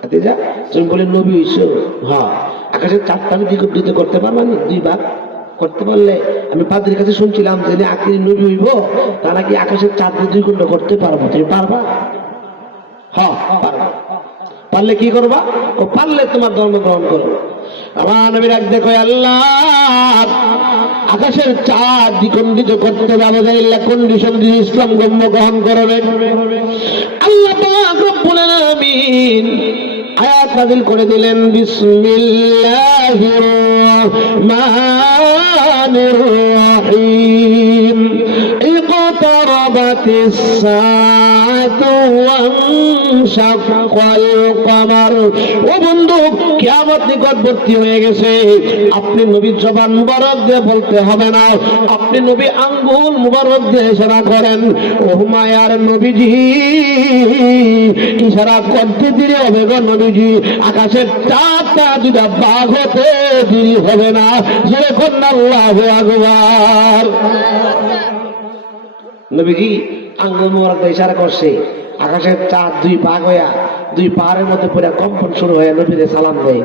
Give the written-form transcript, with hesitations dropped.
ভাতিজা তুমি বলে নবী হইছো, হ্যাঁ আকাশের চাঁদটা আমি দ্বিগুণ করতে পারবা না, 2 ভাগ করতে পারলে, আমি পাদ্রীর কাছে শুনছিলাম যে আখিরি নবী হইব তা নাকি আকাশের চাঁদ 2 গুণ করতে পারবো, তুমি পারবা? হ্যাঁ পারবা। পারলে কি করবা? ও পারলে তোমার ধর্ম গ্রহণ করো। আমার নবী রাখ দেখো, আল্লাহ আকাশের চাঁদ দ্বিখণ্ডিত করতে যাবে, কন্ডিশন দিয়ে ইসলাম গম্য গ্রহণ করবে। আল্লাহ পাক রব্বুল আলামিন আয়াত নাযিল করে দিলেন, বিসমিল্লাহির রহমানির রহিম, ইকতারাবাতিস সাআতু ওয়ানশাক্কাল কমার। ও বন্ধু, কিয়ামত নিকটবর্তী হয়ে গেছে। আপনি নবীর জবান মুবারক দিয়ে বলতে হবে না, আপনি নবী আঙ্গুল মুবারক দিয়ে ইশারা করেন। ও মায়ার নবীজি, ইশারা করতে দেরি হবে গো নবীজি, আকাশের চাঁদটা যদি বাঘ হতে দেরি হবে না। যখন আল্লাহু আকবার, নবীজি আঙ্গুল মুবারক দিয়ে ইশারা করছে, আকাশের চাঁদ 2 ভাগ হইয়া 2 পাহাড়ের মধ্যে পড়ে কম্পন শুরু হয়ে নবীরে সালাম দেয়।